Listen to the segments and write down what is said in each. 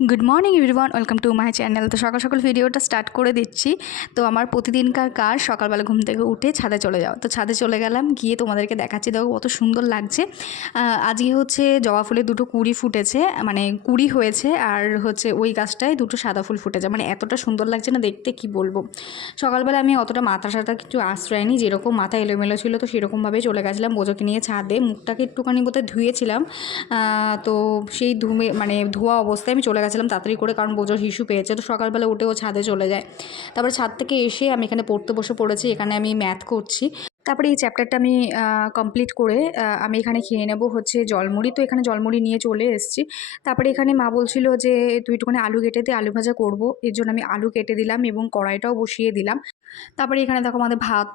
Good morning everyone welcome to my channel তো সকাল সকাল ভিডিওটা স্টার্ট করে দিচ্ছি। তো আমার প্রতিদিনকার কাজ সকালবেলা ঘুম থেকে উঠে ছাদে চলে যাওয়া। তো ছাদে চলে গেলাম, গিয়ে তোমাদেরকে দেখাচ্ছি। দেখো কত সুন্দর লাগছে। আজকে হচ্ছে জবা ফুলে দুটো কুড়ি ফুটেছে মানে কুড়ি হয়েছে, আর হচ্ছে ওই গাছটায় দুটো সাদা ফুল ফুটেছে। মানে এতটা সুন্দর লাগছে না দেখতে, কি বলব? সকালবেলা আমি অতটা মাথা সাথা কিছু আশ্রয় নিই। যেরকম মাথা এলোমেলো ছিল, তো সেরকমভাবেই চলে গেছিলাম বোঝোকে নিয়ে ছাদে। মুখটাকে একটুখানি বোধহয় ধুয়েছিলাম। তো সেই ধুমে মানে ধোয়া অবস্থায় আমি চলে গেছিলাম তাড়াতাড়ি করে, কারণ বোঝোর হিসু পেয়েছে। তো সকালবেলা উঠে ও ছাদে চলে যায়। তারপর ছাদ থেকে এসে আমি এখানে পড়তে বসে পড়েছি। এখানে আমি ম্যাথ করছি। তারপরে এই চ্যাপ্টারটা আমি কমপ্লিট করে আমি এখানে খেয়ে নেব হচ্ছে জলমুড়ি। তো এখানে জলমুড়ি নিয়ে চলে এসেছি। তারপরে এখানে মা বলছিল যে, তুই একটুখানি আলু কেটে দিয়ে আলু ভাজা করব। এর জন্য আমি আলু কেটে দিলাম এবং কড়াইটাও বসিয়ে দিলাম। তারপরে এখানে দেখো আমাদের ভাত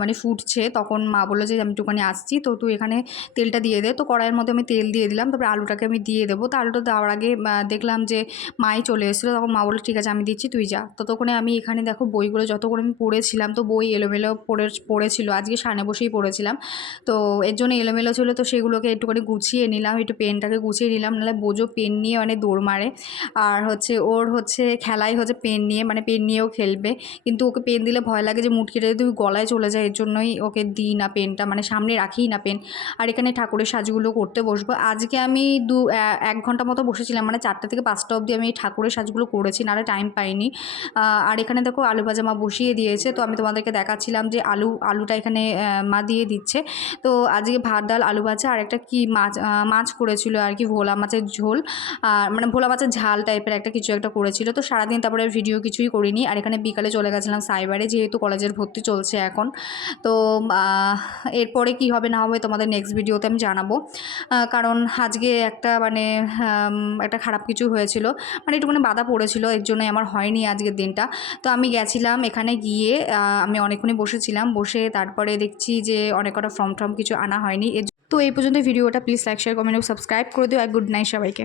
মানে ফুটছে। তখন মা বলল যে, আমি একটুখানি আসছি, তো তুই এখানে তেলটা দিয়ে দে। তো কড়াইয়ের মধ্যে আমি তেল দিয়ে দিলাম। তারপরে আলুটাকে আমি দিয়ে দেবো। তো আলুটা দেওয়ার আগে দেখলাম যে, মাই চলে এসেছিল। তখন মা বলল, ঠিক আছে, আমি দিচ্ছি, তুই যা। ততক্ষণে আমি এখানে দেখো বইগুলো যত করে আমি পড়েছিলাম, তো বই এলোমেলো পড়ে, পড়েছিল। আজকে সামনে বসেই পড়েছিলাম। তো এর জন্য এলোমেলো ছিল, তো সেগুলোকে একটুখানি গুছিয়ে নিলাম, একটু পেনটাকে গুছিয়ে নিলাম, নাহলে বোঝো পেন নিয়ে মানে দৌড় মারে। আর হচ্ছে ওর হচ্ছে খেলাই হচ্ছে পেন নিয়ে মানে পেন নিয়েও খেলবে। কিন্তু ওকে পেন দিলে ভয় লাগে যে মুটকিটা যদি গলায় চলে যায়, এর জন্যই ওকে দিই না পেনটা মানে সামনে রাখিই না পেন। আর এখানে ঠাকুরের সাজগুলো করতে বসবো। আজকে আমি দু এক ঘণ্টা মতো বসেছিলাম মানে চারটে থেকে পাঁচটা অবধি আমি ঠাকুরের সাজগুলো করেছি, নাহলে টাইম পাইনি। আর এখানে দেখো আলু ভাজা মা বসিয়ে দিয়েছে, তো আমি তোমাদেরকে দেখাচ্ছিলাম যে আলু, আলুটা এখানে আহ, মা দিয়ে দিচ্ছে। তো আজকে ভাত ডাল আলু ভাজা আর একটা কি মাছ মাছ করেছিল আর কি ভোলা মাছের ঝোল। আর মানে ভোলা মাছের ঝাল টাইপের একটা কিছু একটা করেছিল। তো সারাদিন তারপরে ভিডিও কিছুই করিনি। আর এখানে বিকালে চলে গেছিলাম সাইবারে যেহেতু কলেজের ভর্তি চলছে এখন। তো এরপরে কি হবে না হবে তোমাদের নেক্সট ভিডিওতে আমি জানাব। কারণ আজকে একটা মানে একটা খারাপ কিছু হয়েছিল। মানে একটুখানি বাধা পড়েছিল এর জন্যই আমার হয়নি আজকের দিনটা। তো আমি গেছিলাম এখানে গিয়ে আমি অনেকক্ষণই বসেছিলাম। বসে তারপরে দেখছি যে অনেক কটা ফর্ম টর্ম কিছু আনা হয়নি। তো এই পর্যন্ত ভিডিওটা please like share comment subscribe করে দিও। আর গুড নাইট সবাইকে।